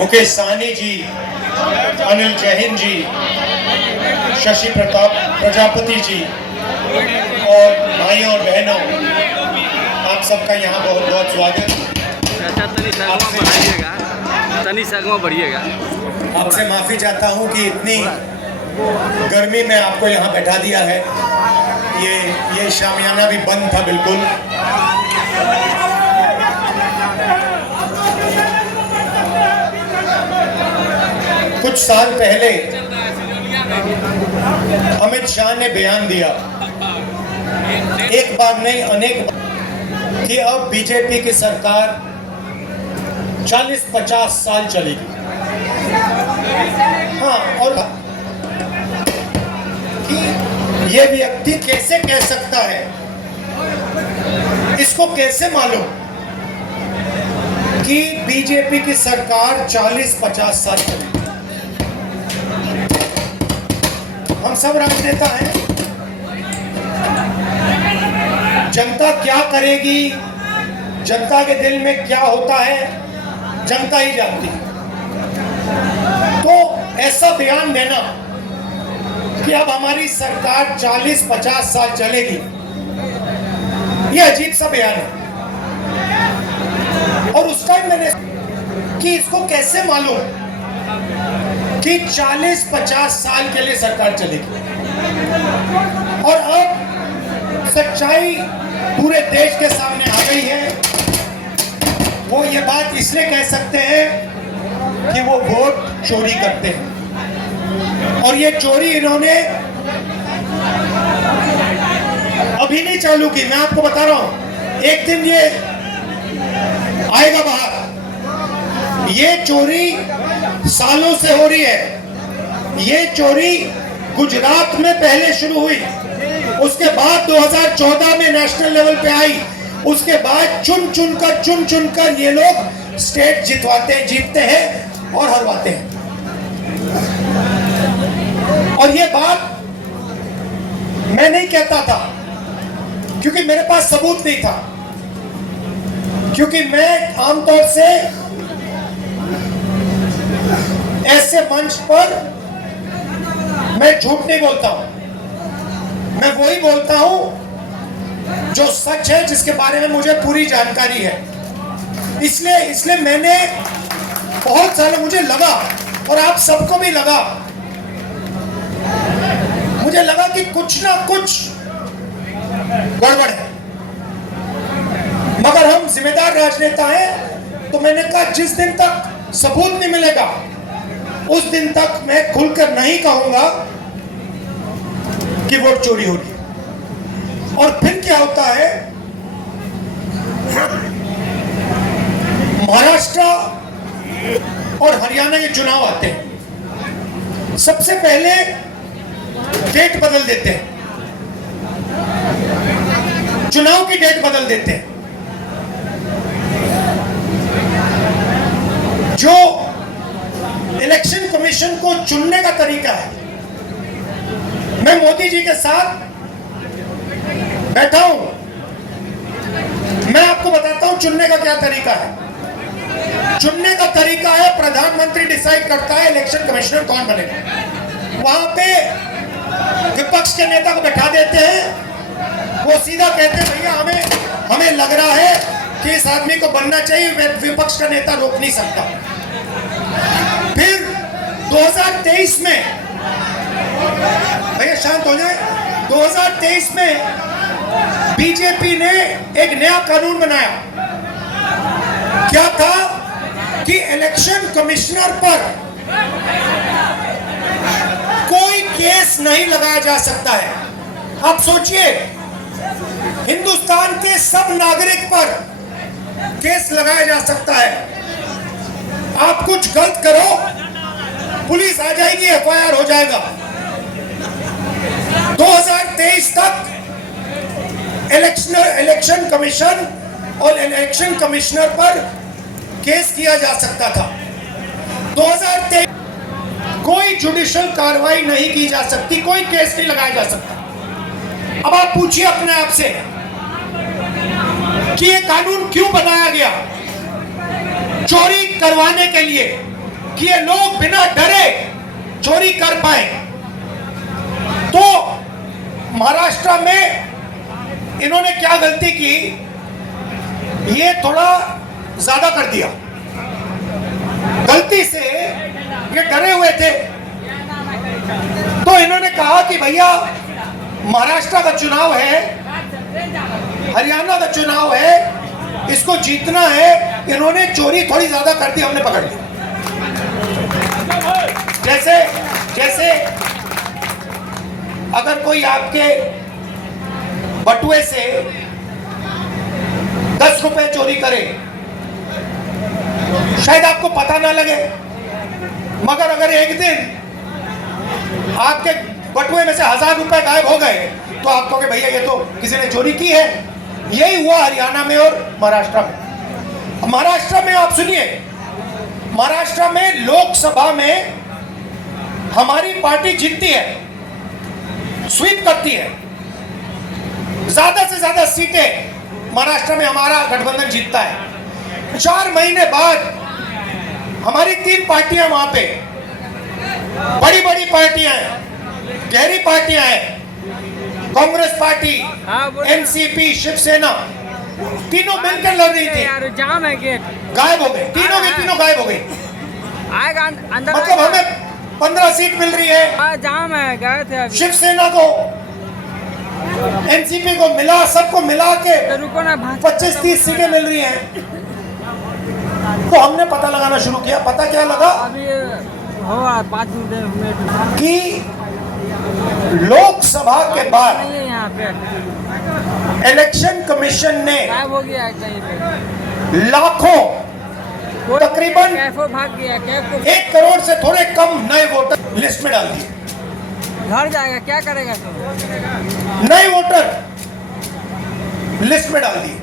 मुकेश साहनी जी, अनिल जैन जी, शशि प्रजापति जी और भाइयों और बहनों, आप सबका यहाँ बहुत बहुत स्वागत। आपसे माफ़ी चाहता हूँ कि इतनी गर्मी में आपको यहाँ बैठा दिया है। ये शामियाना भी बंद था बिल्कुल। कुछ साल पहले अमित शाह ने बयान दिया, एक बार नहीं अनेक बार, कि अब बीजेपी की सरकार 40-50 साल चलेगी। हाँ, और कि ये व्यक्ति कैसे कह सकता है, इसको कैसे मालूम कि बीजेपी की सरकार 40-50 साल चलेगी। हम सब राजनेता हैं, जनता क्या करेगी, जनता के दिल में क्या होता है, जनता ही जानती है। तो ऐसा बयान देना कि अब हमारी सरकार 40-50 साल चलेगी, ये अजीब सा बयान है। और उस टाइम मैंने कि इसको कैसे मालूम कि 40-50 साल के लिए सरकार चलेगी। और अब सच्चाई पूरे देश के सामने आ गई है। वो ये बात इसलिए कह सकते हैं कि वो वोट चोरी करते हैं, और ये चोरी इन्होंने अभी नहीं चालू की। मैं आपको बता रहा हूं, एक दिन ये आएगा बाहर। ये चोरी सालों से हो रही है। ये चोरी गुजरात में पहले शुरू हुई, उसके बाद 2014 में नेशनल लेवल पे आई, उसके बाद चुन चुन कर ये लोग स्टेट जीतते हैं और हरवाते हैं। और ये बात मैं नहीं कहता था क्योंकि मेरे पास सबूत नहीं था, क्योंकि मैं आमतौर से ऐसे मंच पर मैं झूठ नहीं बोलता हूं। मैं वही बोलता हूं जो सच है, जिसके बारे में मुझे पूरी जानकारी है। इसलिए मैंने बहुत सारे, मुझे लगा और आप सबको भी लगा, मुझे लगा कि कुछ ना कुछ गड़बड़ है। मगर हम जिम्मेदार राजनेता हैं, तो मैंने कहा जिस दिन तक सबूत नहीं मिलेगा उस दिन तक मैं खुलकर नहीं कहूंगा कि वोट चोरी हो रही है। और फिर क्या होता है, महाराष्ट्र और हरियाणा के चुनाव आते हैं, सबसे पहले डेट बदल देते हैं, चुनाव की डेट बदल देते हैं। जो इलेक्शन कमीशन को चुनने का तरीका है, मैं मोदी जी के साथ बैठा हूं, मैं आपको बताता हूं चुनने का क्या तरीका है। चुनने का तरीका है, प्रधानमंत्री डिसाइड करता है इलेक्शन कमिश्नर कौन बनेगा। वहां पे विपक्ष के नेता को बैठा देते हैं, वो सीधा कहते हैं भैया हमें लग रहा है कि इस आदमी को बनना चाहिए, विपक्ष का नेता रोक नहीं सकता। फिर 2023 में, भैया शांत हो जाए, 2023 में बीजेपी ने एक नया कानून बनाया। क्या था कि इलेक्शन कमिश्नर पर कोई केस नहीं लगाया जा सकता है। आप सोचिए, हिंदुस्तान के सब नागरिक पर केस लगाया जा सकता है। आप कुछ गलत करो, पुलिस आ जाएगी, एफआईआर हो जाएगा। 2023 तक इलेक्शन कमीशन और इलेक्शन कमिश्नर पर केस किया जा सकता था। 2023 कोई जुडिशियल कार्रवाई नहीं की जा सकती, कोई केस नहीं लगाया जा सकता। अब आप पूछिए अपने आप से कि ये कानून क्यों बनाया गया? चोरी करवाने के लिए, कि ये लोग बिना डरे चोरी कर पाए। तो महाराष्ट्र में इन्होंने क्या गलती की, ये थोड़ा ज्यादा कर दिया। गलती से ये डरे हुए थे, तो इन्होंने कहा कि भैया महाराष्ट्र का चुनाव है, हरियाणा का चुनाव है, इसको जीतना है। इन्होंने चोरी थोड़ी ज्यादा कर दी, हमने पकड़ ली। जैसे अगर कोई आपके बटुए से 10 रुपए चोरी करे, शायद आपको पता ना लगे, मगर अगर एक दिन आपके बटुए में से 1000 रुपए गायब हो गए तो आप कहोगे भैया ये तो किसी ने चोरी की है। यही हुआ हरियाणा में और महाराष्ट्र में। महाराष्ट्र में आप सुनिए, महाराष्ट्र में लोकसभा में हमारी पार्टी जीतती है, स्वीप करती है, ज्यादा से ज्यादा सीटें महाराष्ट्र में हमारा गठबंधन जीतता है। 4 महीने बाद हमारी 3 पार्टियां वहां पे, बड़ी बड़ी पार्टियां हैं, गहरी पार्टियां हैं, कांग्रेस पार्टी, एनसीपी, शिवसेना, तीनों मिलकर लड़ रही थी। जाम है गेट, गायब हो गए, तीनों के तीनों गायब हो गए। आएगा अंदर, मतलब हमें 15 सीट मिल रही है, जाम है, गए थे अभी। शिवसेना को, एनसीपी को मिला, सबको मिला के तो रुको ना, 25-30 सीटें मिल रही हैं। तो हमने पता लगाना शुरू किया। पता क्या लगा, अभी हो 5 मिनट कि लोकसभा के बाद नहीं है यहाँ पे, इलेक्शन कमीशन ने गायब हो गया है कहीं पे, लाखों, तकरीबन कैफो भाग गया, कैफ को 1 करोड़ से थोड़े कम नए वोटर लिस्ट में डाल दिए। घर जाएगा, क्या करेगा तो? नए वोटर लिस्ट में डाल दिए।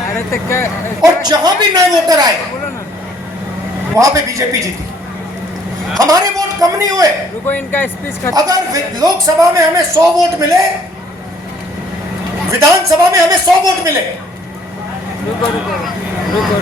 अरे तो क्या, और जहां भी नए वोटर आए बोलो ना, वहां पे बीजेपी जीती। हमारे वोट कम नहीं हुए। रुको इनका स्पीच खत्म। अगर लोकसभा में हमें 100 वोट मिले, विधानसभा में हमें 100 वोट मिले, रुको रुको रुको रुको